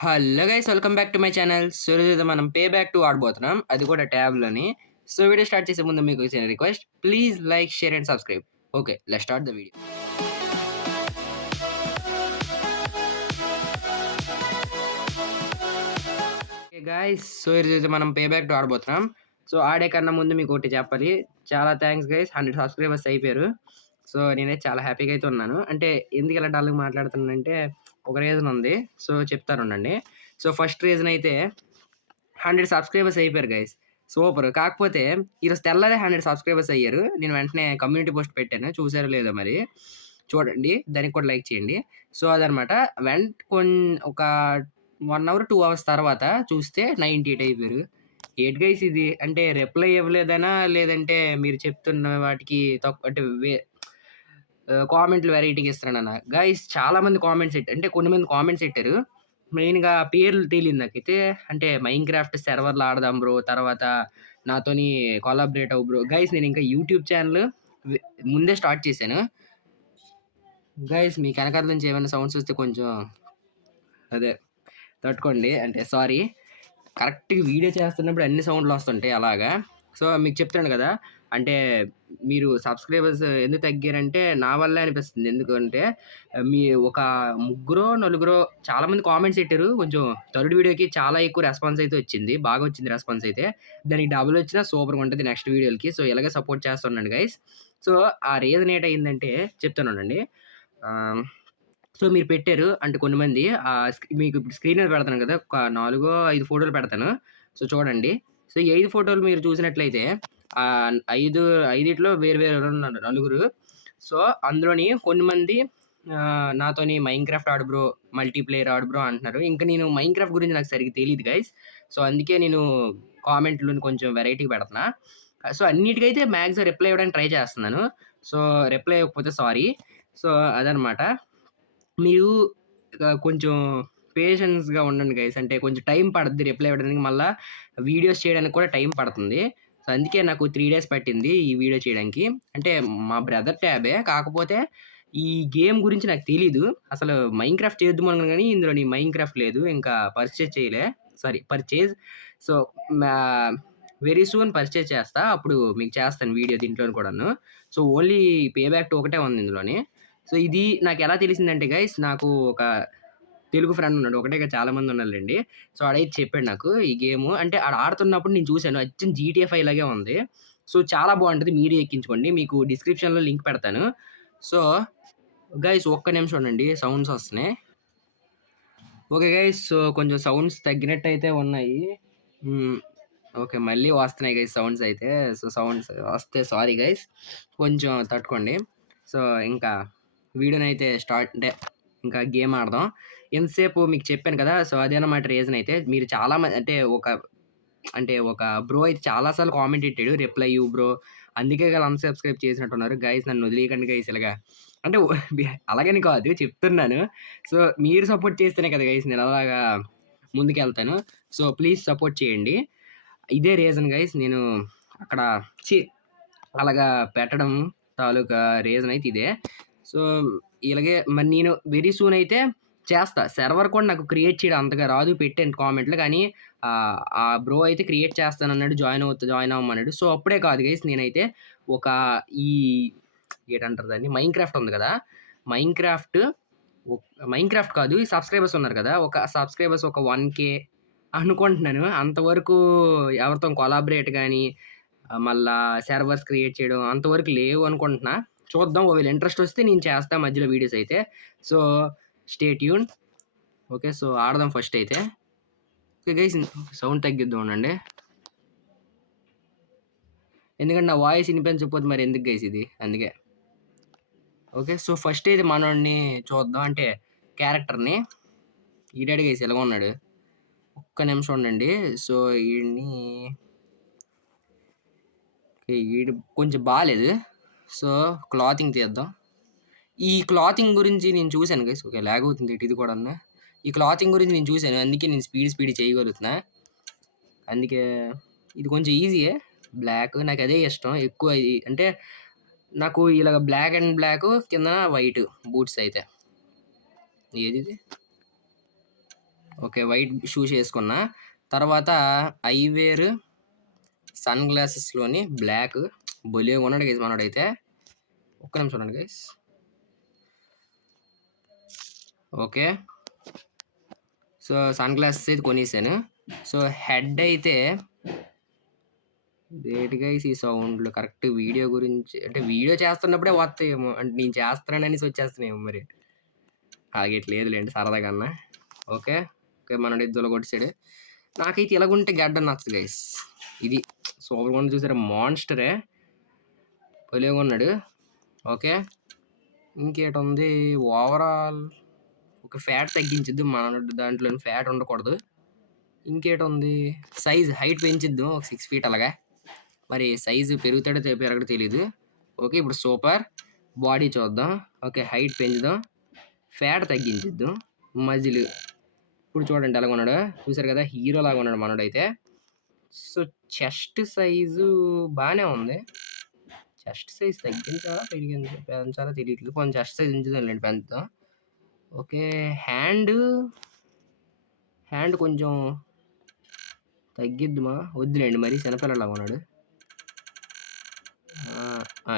Hello guys welcome back to my channel. So ఈరోజు మనం pay back 2 ఆడబోతున్నాం. అది కూడా ట్యాబ్‌లోని. సో వీడియో స్టార్ట్ చేసే ముందు మీకు చిన్న request. Please like, share and subscribe. Okay, let's start the video. Okay guys, so ఈరోజు మనం పే బ్యాక్ 2 ఆడబోతున్నాం. సో ఆడే కన్నా ముందు మీకు ఒకటి చెప్పాలి. చాలా థాంక్స్ గైస్, 100 సబ్స్క్రైబర్స్ అయిపోయారు. సో నేనైతే చాలా హ్యాపీగా అయితే ఉన్నాను. అంటే ఎందుకు ఇలా డల్‌గా మాట్లాడుతున్నానంటే ఒక రీజన్ ఉంది. సో చెప్తాను ఉండండి. సో ఫస్ట్ రీజన్ అయితే 100 సబ్స్క్రైబర్స్ అయిపోయారు గైస్. సూపర్. కాకపోతే ఈరోజు తెల్లారే 100 సబ్స్క్రైబర్స్ అయ్యారు. నేను వెంటనే కమ్యూనిటీ పోస్ట్ పెట్టాను. చూసారో లేదో మరి. చూడండి. దానికి కూడా లైక్ చేయండి. సో అదనమాట. ఒక 1 అవర్, 2 అవర్స్ తర్వాత చూస్తే 98 అయిపోయారు. ఏటి గైస్ ఇది? అంటే రిప్లై ఇవ్వలేదనా? లేదంటే మీరు చెప్తున్న వాటికి అంటే కామెంట్లు వెరైటీగా ఇస్తున్నాననా? గైస్ చాలా మంది కామెంట్స్ అంటే కొన్ని మంది కామెంట్స్ పెట్టారు. మెయిన్‌గా పేర్లు తెలీదు నాకైతే. అంటే మైన్‌క్రాఫ్ట్ సర్వర్‌లో ఆడదాం బ్రో. తర్వాత నాతోని కొలాబరేట్ అవ్వు బ్రో. గైస్ నేనింకా యూట్యూబ్ ఛానెల్ వె ముందే స్టార్ట్ చేశాను. గైస్ మీకు ఎనకాల నుంచి ఏమైనా సౌండ్స్ వస్తే కొంచెం అదే తట్టుకోండి. అంటే సారీ. కరెక్ట్‌గా వీడియో చేస్తున్నప్పుడు అన్ని సౌండ్‌లొస్తుంటాయి అలాగా. సో, మీకు చెప్తున్నాను గదా! అంటే మీరు సబ్స్క్రైబర్స్ ఎందుకు తగ్గారంటే నా వల్లే అనిపిస్తుంది. ఎందుకంటే మీ ఒక ముగ్గురో, నలుగురో చాలామంది కామెంట్స్ పెట్టారు. కొంచెం థర్డ్ వీడియోకి చాలా ఎక్కువ రెస్పాన్స్ అయితే వచ్చింది. బాగా వచ్చింది రెస్పాన్స్ అయితే. దానికి డబుల్ వచ్చినా సూపర్‌గా ఉంటది నెక్స్ట్ వీడియోలకి. సో, ఇలాగే సపోర్ట్ చేస్తుండండి గైస్. సో, ఆ రీజన్ ఏటయిందంటే చెప్తానుండండి. ఆహ్ సో, మీరు పెట్టారు. అంటే కొన్ని మంది మీకు ఇప్పుడు స్క్రీన్ మీద పెడుతున్నాను కదా! ఒక 5 ఫోటోలు పెడతాను. సో, చూడండి. సో, ఈ 5 ఫోటోలు మీరు చూసినట్లయితే 5 వేరు వేరున్నారు నలుగురు. సో, అందులోని కొన్ని మంది నాతోని మైన్‌క్రాఫ్ట్ ఆడు బ్రో, మల్టీప్లేయర్ ఆడు బ్రో అంటున్నారు. ఇంక నేను మైన్‌క్రాఫ్ట్ గురించి నాకు సరిగ్గా తెలీదు గైస్. సో, అందుకే నేను కామెంట్‌లోని కొంచెం వెరైటీగా పెడుతున్నా. సో, అన్నిటికైతే మాక్సిమం రిప్లై ఇవ్వడానికి ట్రై చేస్తున్నాను. సో, రిప్లై ఇవ్వకపోతే సారీ. సో, అదనమాట. మీరు కొంచెం పేషెన్స్‌గా ఉండండి గైస్. అంటే కొంచెం టైం పడద్ది రిప్లై ఇవ్వడానికి. మళ్ళా వీడియోస్ చేయడానికి కూడా టైం పడుతుంది. సో, అందుకే నాకు 3 డేస్ పట్టింది ఈ వీడియో చేయడానికి. అంటే మా బ్రదర్ ట్యాబే. కాకపోతే ఈ గేమ్ గురించి నాకు తెలీదు. అసలు మైన్‌క్రాఫ్ట్ చేద్దాం అనుకున్నాను గానీ, ఇందులోని మైన్‌క్రాఫ్ట్ లేదు. ఇంకా పర్చేజ్ చేయలే. Sorry purchase. సో, మా వెరీ సూన్ పర్చేజ్ చేస్తా. అప్పుడు మీకు చేస్తాను వీడియో దీంట్లోని కూడాను. సో, ఓన్లీ పే బ్యాక్ 2 ఒకటే ఉంది ఇందులోని. సో, ఇది నాకెలా తెలిసిందంటే గైస్, నాకు ఒక తెలుగు ఫ్రెండ్ ఉన్నాడు. ఒకటే కాదు చాలా మంది ఉన్నారులెండి. సో, ఆడైతే చెప్పాడు నాకు ఈ గేము. అంటే ఆడు ఆడుతున్నప్పుడు నేను చూసాను. అచ్చం జీటీఏ 5 లాగే ఉంది. సో, చాలా బావుంటది. మీరు ఎక్కించుకోండి. మీకు డిస్క్రిప్షన్‌లో లింక్ పెడతాను. సో, గైస్ ఒక్క నిమిషం ఉండండి. సౌండ్స్ వస్తున్నాయి. Okay guys. సో, కొంచెం సౌండ్స్ తగ్గినట్టయితే ఉన్నాయి. హ్మ్. ఓకే. మళ్ళీ వస్తున్నాయి గైస్ సౌండ్స్ అయితే. సో, సౌండ్స్ వస్తే సారీ గైస్. కొంచెం తట్టుకోండి. సో, ఇంకా వీడియోనైతే అంటే ఇంకా గేమ్ ఆడదాం. ఎంతసేపు మీకు చెప్పాను కదా! సో, అదనమాట రీజన్ అయితే. మీరు చాలా ఒక బ్రో అయితే చాలా సార్లు కామెంట్ పెట్టాడు. రిప్లై ఇవ్వు బ్రో. అందుకే గల అన్‌సబ్‌స్క్రైబ్ చేసినట్టున్నారు. గైస్ నన్ను వదిలేయకండి గైస్ ఇలాగా. అంటే అలాగని కాదు చెప్తున్నాను. సో, మీరు సపోర్ట్ చేస్తేనే కదా గైస్ నేను అలాగా ముందుకెళ్తాను. సో, ప్లీజ్ సపోర్ట్ చేయండి. ఇదే రీజన్ గైస్ నేను అక్కడ ఛీ! అలాగా పెట్టడం తాలూకా రీజన్ అయితే ఇదే. సో, ఇలాగే మరి నేను వెరీ సూన్ అయితే చేస్తా. సర్వర్ కూడా నాకు క్రియేట్ చేయడం అంతగా రాదు. పెట్టాను కామెంట్‌లో. కానీ ఆ బ్రో అయితే క్రియేట్ చేస్తానన్నాడు. జాయిన్ అవ్వమన్నాడు. సో, అప్పుడే కాదు గైస్ నేనైతే ఒక ఈ ఏటంటారు దాన్ని? మైన్‌క్రాఫ్ట్ ఉంది కదా! మైన్‌క్రాఫ్ట్ మైన్‌క్రాఫ్ట్ కాదు. ఈ సబ్‌స్క్రైబర్స్ ఉన్నారు కదా! ఒక సబ్‌స్క్రైబర్స్ ఒక 1,000 అనుకుంటున్నాను. అంతవరకు ఎవరితో కొలాబరేట్ గాని, మళ్ళా సర్వర్స్ క్రియేట్ చేయడం అంతవరకు లేవు అనుకుంటున్నా. చూద్దాం ఒకవేళ ఇంట్రెస్ట్ వస్తే నేను చేస్తా మధ్యలో వీడియోస్ అయితే. So, stay tune. Okay. So, ఆడదాం ఫస్ట్ అయితే. ఓకే గైస్ సౌండ్ తగ్గిద్దాం ఉండండి. ఎందుకంటే నా వాయిస్ ఇనిపించకపోతే మరి ఎందుకు గైస్ ఇది? అందుకే. ఓకే. సో, ఫస్ట్ అయితే మనోడిని చూద్దాం. అంటే క్యారెక్టర్‌ని. ఈడాడు గైస్ ఇలాగున్నాడు. ఒక్క నిమిషం ఉండండి. సో, ఈడిని ఈడు కొంచెం బాలేదు. సో, క్లాతింగ్ తీద్దాం. ఈ క్లాతింగ్ గురించి నేను చూసాను గైస్. ఓకే. లాగ్ అవుతుంది ఇది కూడాను. ఈ క్లాతింగ్ గురించి నేను చూసాను. అందుకే నేను స్పీడ్ చేయగలుగుతున్నా. అందుకే ఇది కొంచెం ఈజీయే. బ్లాక్ నాకదే ఇష్టం. ఎక్కువ అంటే నాకు ఇలాగ బ్లాక్ అండ్ బ్లాకు కిందన వైట్ బూట్స్ అయితే. ఏదిది? ఓకే. వైట్ షూస్ ఏసుకున్నా. తర్వాత ఐవేర్ సన్ గ్లాసెస్‌లోని బ్లాక్ భలేగున్నాడు గైస్ మనోడైతే. ఒక్క నిమిషం ఉండండి guys. Okay. So, sun glasses అయితే కొనేసాను. సో, హెడ్ అయితే ఏంటి గైస్ ఈ సౌండ్‌లు కరెక్ట్ వీడియో గురించి అంటే వీడియో చేస్తున్నప్పుడే వస్తాయేమో. అంటే నేను చేస్తున్నాననేసి వచ్చేస్తున్నాయేమో మరి. ఆగేట్లేదులెండి సరదాగా అన్నా. ఓకే. ఓకే. మనోడైతే దులగొట్టేసాడు. నాకైతే ఇలాగుంటే గడ్డం నచ్చదు గైస్. ఇది సూపర్‌గా ఉంది చూసారా మాన్స్టరే. భలేగున్నాడు. ఓకే. ఇంకేటుంది ఓవరాల్ ఒక ఫ్యాట్ తగ్గించిద్ది. మనోడి దాంట్లోని ఫ్యాట్ ఉండకూడదు. ఇంకేటుంది సైజ్ హైట్ పెంచిద్దాం ఒక 6 ఫీట్ అలాగా. మరి సైజు పెరుగుతాడో పెరగడో తెలీదు. ఓకే. ఇప్పుడు సూపర్. బాడీ చూద్దాం. ఓకే. హైట్ పెంచుదాం. ఫ్యాట్ తగ్గించిద్దాం. మజిల్ ఇప్పుడు చూడండి ఎలాగున్నాడో. చూసారు కదా హీరోలాగా ఉన్నాడు మనోడైతే. సో, చెస్ట్ సైజు బానే ఉంది. Chest size తగ్గించాలా? పెంచాలా తెలియట్లేదు. కొంచెం చెస్ట్ సైజ్ ఉంచుదాంలెండి పెంచుదాం. ఓకే. హ్యాండ్ కొంచెం తగ్గిద్దుమా? వద్దులెండి మరీ చిన్నపిల్లలాగా ఉన్నాడు.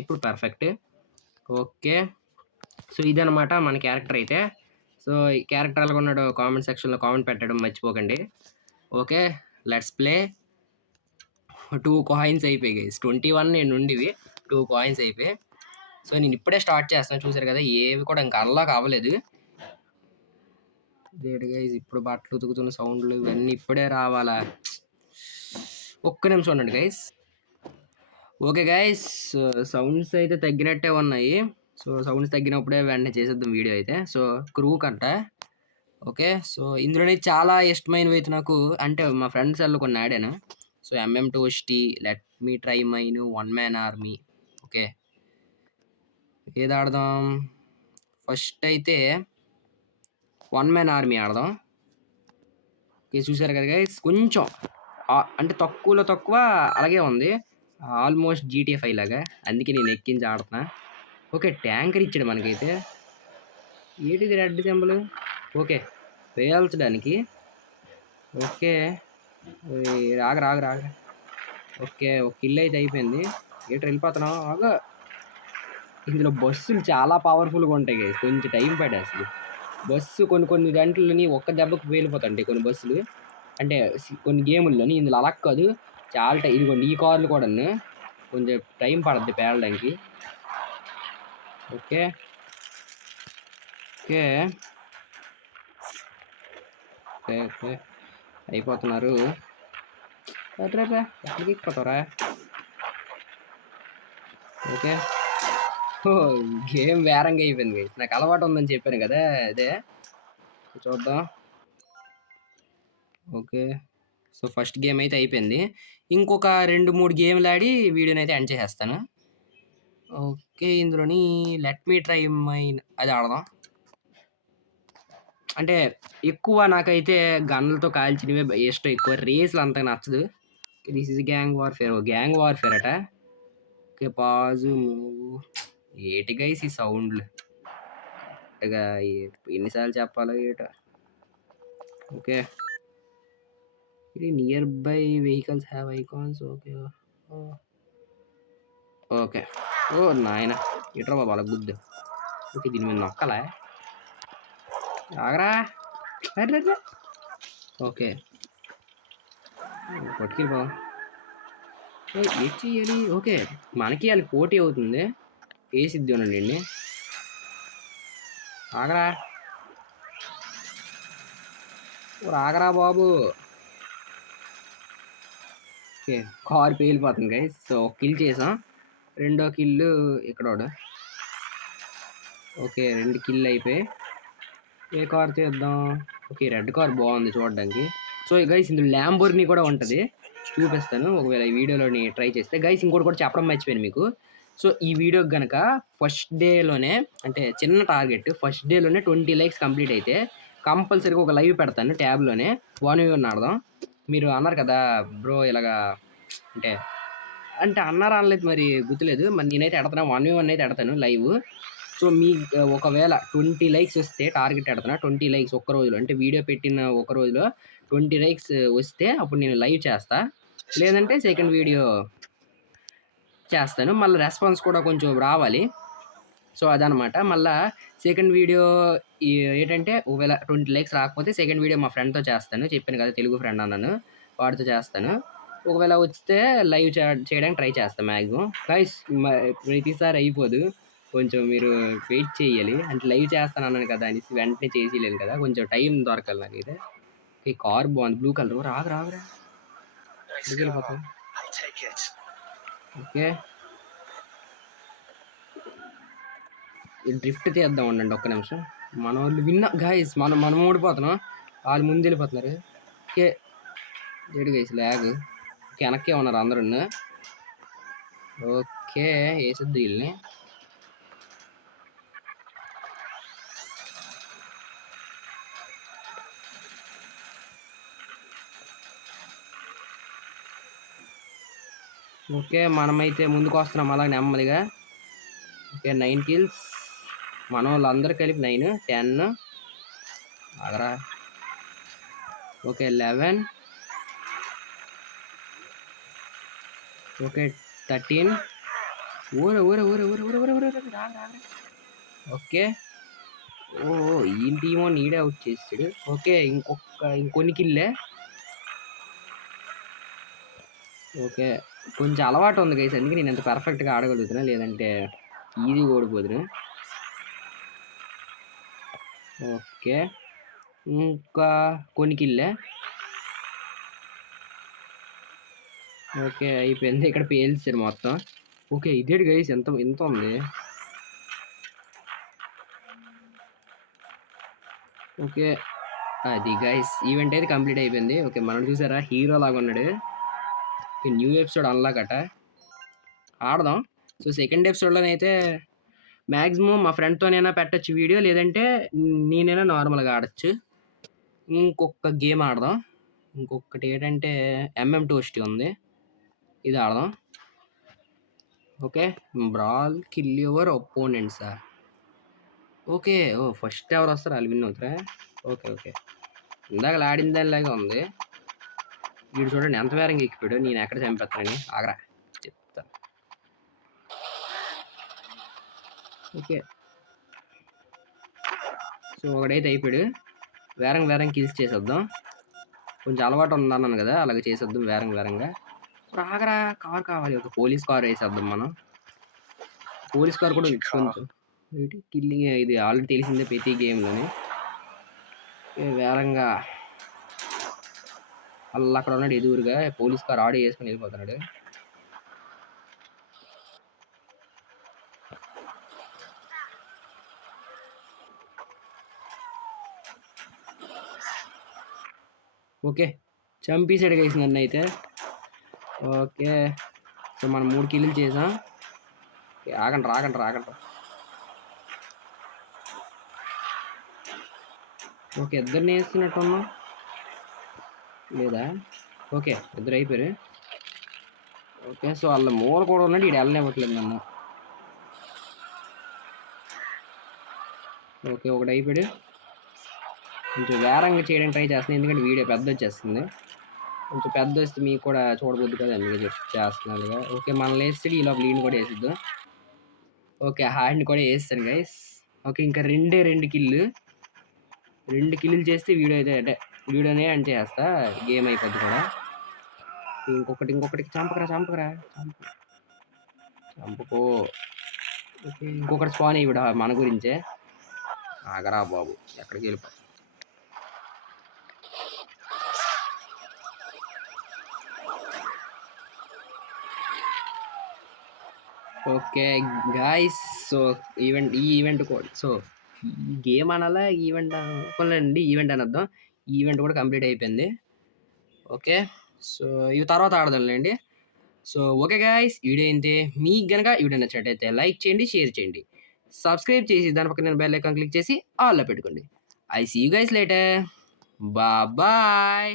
ఇప్పుడు పర్ఫెక్ట్. ఓకే. సో, ఇదనమాట మన క్యారెక్టర్ అయితే. సో, ఈ క్యారెక్టర్ ఎలాగున్నాడో కామెంట్ సెక్షన్‌లో కామెంట్ పెట్టడం మర్చిపోకండి. ఓకే. Let's play. 2 కాయిన్స్ అయిపోయాయి గైస్. 21 నుండివి 2 కాయిన్స్ అయిపోయాయి. సో, నేను ఇప్పుడే స్టార్ట్ చేస్తాను. చూసారు కదా ఏవి కూడా ఇంకా అన్లాక్ అవ్వలేదు. ఇదేంటి గైస్ ఇప్పుడు బట్టలు ఉతుకుతున్న సౌండ్లు ఇవన్నీ ఇప్పుడే రావాలా? ఒక్క నిమిషం ఉండండి గైస్. Okay guys. సౌండ్స్ అయితే తగ్గినట్టే ఉన్నాయి. సో, సౌండ్స్ తగ్గినప్పుడే వెంటనే చేసేద్దాం వీడియో అయితే. సో, క్రూ కంట. ఓకే. సో, ఇందులోనే చాలా ఇష్టమైనవి అయితే నాకు అంటే మా ఫ్రెండ్స్ ఆళ్ళు కొన్ని ఆడాను. So, MM2ST, let me try mine, one man army. Okay. ఏది ఆడదాం? ఫస్ట్ అయితే వన్ మ్యాన్ ఆర్మీ ఆడదాం. ఓకే. చూసారు కదా గైస్ కొంచెం అంటే తక్కువలో తక్కువ అలాగే ఉంది. ఆల్మోస్ట్ GTA 5 లాగా. అందుకే నేను ఎక్కించి ఆడుతున్నా. ఓకే. ట్యాంకర్ ఇచ్చాడు మనకైతే. ఏంటిది రెడ్ సింబల్? ఓకే. పేల్చడానికి. ఓకే. రాగు. ఓకే. ఒక కిల్ అయితే అయిపోయింది. ఏంట్రా వెళ్ళిపోతున్నావు? ఆగు. ఇందులో బస్సులు చాలా పవర్‌ఫుల్‌గా ఉంటాయి గైస్. కొంచెం టైం పట్టేస్తది. బస్సు కొన్ని దాంట్లోని ఒక్క దెబ్బకు పేలిపోతాయండి కొన్ని బస్సులు. అంటే కొన్ని గేముల్లోని. ఇందులో అలా కాదు. చాలా ఇదిగోండి ఈ కార్లు కూడాను కొంచెం టైం పడద్ది పేలడానికి. ఓకే. ఓకే. అయిపోతున్నారు. ఎక్కడికి ఎక్కిపోతారా? ఓకే. గేమ్ వేరంగా అయిపోయింది గైస్. నాకు అలవాటు ఉందని చెప్పాను కదా అదే. చూద్దాం. ఓకే. సో, ఫస్ట్ గేమ్ అయితే అయిపోయింది. ఇంకొక 2, 3 గేమ్‌లు ఆడి వీడియోనైతే ఎండ్ చేసేస్తాను. ఓకే. ఇందులోని లెట్ మీ ట్రై మైన్ అది ఆడదాం. అంటే ఎక్కువ నాకైతే గన్‌లతో కాల్చినవే ఇష్టం ఎక్కువ. రేస్‌లు అంతగా నచ్చదు. This is gang warfare. Gang warfare అట. ఓకే. Pause move. ఏటి గైస్ ఈ సౌండ్‌లు? కరెక్ట్‌గా ఎన్ని సార్లు చెప్పాలో ఏటో. ఓకే. ఇది nearby vehicles have icons. Okay. Okay. ఓ నాయనా! ఎట్రా బాబు అలా గుద్దు. ఓకే. దీని మీద నొక్కాలా? ఆగరా! అర్రెర్రే! ఓకే. పట్టుకెళ్ళిపో. ఏటి చెయ్యాలి? ఓకే. మనకి ఆళ్ళకి పోటీ అవుతుంది. ఏసిద్ది ఉండండి. ఆగరా! ఆగరా బాబు! ఓకే. కారు పేలిపోతుంది గైస్. సో, కిల్ చేసాం. రెండో కిల్లు ఇక్కడోడు. ఓకే. 2 కిల్ అయిపోయాయి. ఏ కార్ తీద్దాం? ఓకే. రెడ్ కార్ బాగుంది చూడడానికి. సో, గైస్ ఇందులో ల్యాంబోర్గిని కూడా ఉంటది. చూపిస్తాను ఒకవేళ ఈ వీడియోలోని ట్రై చేస్తే. గైస్ ఇంకోటి కూడా చెప్పడం మర్చిపోయాను మీకు. సో, ఈ వీడియోకి గనక ఫస్ట్ డేలోనే అంటే చిన్న టార్గెట్ ఫస్ట్ డేలోనే 20 లైక్స్ కంప్లీట్ అయితే కంపల్సరీగా ఒక లైవ్ పెడతాను ట్యాబ్‌లోనే 1v1 ఆడదాం. మీరు అన్నారు కదా బ్రో ఇలాగా అంటే అన్నారా అనలేదు మరి గుర్తులేదు. మరి నేనైతే ఎడతాను 1v1 అయితే ఎడతాను లైవ్. సో మీ ఒకవేళ 20 లైక్స్ వస్తే టార్గెట్ పెడుతున్నా. 20 లైక్స్ ఒక్క రోజులో. అంటే వీడియో పెట్టిన ఒక రోజులో 20 లైక్స్ వస్తే అప్పుడు నేను లైవ్ చేస్తా. లేదంటే సెకండ్ వీడియో చేస్తాను. మళ్ళీ రెస్పాన్స్ కూడా కొంచెం రావాలి. సో అదనమాట. మళ్ళా సెకండ్ వీడియో ఏంటంటే ఒకవేళ 20 లైక్స్ రాకపోతే సెకండ్ వీడియో మా ఫ్రెండ్‌తో చేస్తాను. చెప్పాను కదా తెలుగు ఫ్రెండ్ అన్నాను. వాడితో చేస్తాను. ఒకవేళ వస్తే లైవ్ చేయడానికి ట్రై చేస్తాను మాక్సిమం. గైస్ ప్రతిసారి అయిపోదు. కొంచెం మీరు వెయిట్ చేయాలి. అంటే లైవ్ చేస్తానన్నాను కదా అనేసి వెంటనే చేసేయలేను కదా! కొంచెం టైం దొరకాలి నాకైతే. ఈ కార్ బాగుంది. Blue colour. రాగురా. ఎక్కడికెళ్ళిపోతావు? ఓకే. డ్రిఫ్ట్ తీద్దాం ఉండండి ఒక్క నిమిషం. మనోళ్ళు గైస్ మనం ఓడిపోతున్నాం. వాళ్ళు ముందు వెళ్ళిపోతున్నారు. ఓకే. ఏడు గైస్ ల్యాగ్. వెనక్కే ఉన్నారు అందరూ. ఓకే. వేసొద్దు వీళ్ళని. ఓకే. మనమైతే ముందుకు వస్తున్నాం అలా నెమ్మదిగా. ఓకే. 9 కిల్స్. మన వాళ్ళందరూ కలిపి 9, 10 ఆగరా. ఓకే. 11. ఓకే. 13. ఓకే. ఈ టీమో నీడే అవుట్ చేసాడు. ఓకే. ఇంకొన్ని కిల్లే. ఓకే. కొంచెం అలవాటు ఉంది గైస్. అందుకే నేను ఎంత పర్ఫెక్ట్‌గా ఆడగలుగుతున్నా. లేదంటే ఈజీగా ఓడిపోదును. ఓకే. ఇంకా కొన్ని కిల్లే. ఓకే. అయిపోయింది. ఇక్కడ పేల్చారు మొత్తం. ఓకే. ఇదేంటి గైస్ ఇంత ఉంది. ఓకే. అది గైస్ ఈవెంట్ అయితే కంప్లీట్ అయిపోయింది. ఓకే. మనం చూసారా హీరో లాగా ఉన్నాడు. న్యూ ఎపిసోడ్ అన్లాక్ అట. ఆడదాం. సో సెకండ్ ఎపిసోడ్లోనైతే మ్యాక్సిమం మా ఫ్రెండ్తోనైనా పెట్టచ్చు వీడియో. లేదంటే నేనైనా నార్మల్గా ఆడచ్చు. ఇంకొక గేమ్ ఆడదాం. ఇంకొకటి ఏంటంటే MM2ST ఉంది. ఇది ఆడదాం. ఓకే. బ్రాల్ కిల్ యువర్ ఒపోనెంట్సా. ఓకే. ఫస్ట్ ఎవరు వస్తారు వాళ్ళు విన్ అవుతారా. ఓకే. ఇందాక ఆడిన దానిలాగా ఉంది. వీడు చూడండి ఎంత వేరంగా ఎక్కిపోయాడు. నేను ఎక్కడ చంపేస్తానని. ఆగరా చెప్తా. ఓకే. సో ఒకడైతే అయిపోయాడు. వేరంగా కిల్స్ చేసేద్దాం. కొంచెం అలవాటు ఉందన్నాను కదా, అలాగే చేసేద్దాం వేరంగా. రాగరా. కార్ కావాలి. ఒక పోలీస్ కార్ వేసేద్దాం మనం. పోలీస్ కార్ కూడా కొంచెం కిల్లింగ్. ఇది ఆల్రెడీ తెలిసిందే ప్రతి గేమ్లోని. వేరంగా అలా అక్కడ ఉన్నాడు ఎదురుగా. పోలీస్ కార్ ఆడి వేసుకొని వెళ్ళిపోతున్నాడు. ఓకే. చంపేసాడు గైస్ నన్ను అయితే. ఓకే. సో మనం 3 కిల్లు చేసాం. ఆగండి. ఓకే. ఇద్దరిని వేస్తున్నట్టున్నా లేదా. ఓకే. ఇద్దరు అయిపోయారు. ఓకే. సో వాళ్ళ మూల కూడా ఉన్నాడు. ఈడు వెళ్ళనివ్వట్లేదు నన్ను. ఓకే. ఒకటి అయిపోయాడు. కొంచెం వేరంగా చేయడానికి ట్రై చేస్తున్నాను. ఎందుకంటే వీడియో పెద్ద వచ్చేస్తుంది. కొంచెం పెద్ద వస్తే మీకు కూడా చూడబుద్ది కదా, అందుకే చేస్తున్నానుగా. ఓకే. మనల్ని వేస్తాడు. ఈ లోపల ఈయన కూడా వేసిద్దాం. ఓకే. హార్డ్ని కూడా వేస్తాను గైస్. ఓకే. ఇంకా 2 కిల్లు. 2 కిల్లులు చేస్తే వీడియోనే అంటే చేస్తా. గేమ్ అయిపోద్ది కూడా. ఇంకొకటి చంపకరా. చంపుకో. ఓకే. ఇంకొకటి స్పాన్ అయ్యి మన గురించే. ఆగరా బాబు. ఎక్కడికి వెళ్ళిపో. Okay guys. సో ఈ ఈవెంట్ కూడా, సో గేమ్ అనాలా ఈవెంట్ అనుకోలేండి, ఈవెంట్ అనొద్దాం. ఈవెంట్ కూడా కంప్లీట్ అయిపోయింది. ఓకే. సో ఇవి తర్వాత ఆడదాంలేండి. సో ఓకే గాయ్స్, వీడియో ఏంటి మీకు గనక వీడియో నచ్చినట్టయితే లైక్ చేయండి, షేర్ చేయండి, సబ్స్క్రైబ్ చేసి దాని పక్కన బెల్ ఐకాన్ క్లిక్ చేసి ఆల్లో పెట్టుకోండి. I see you guys later. Bye.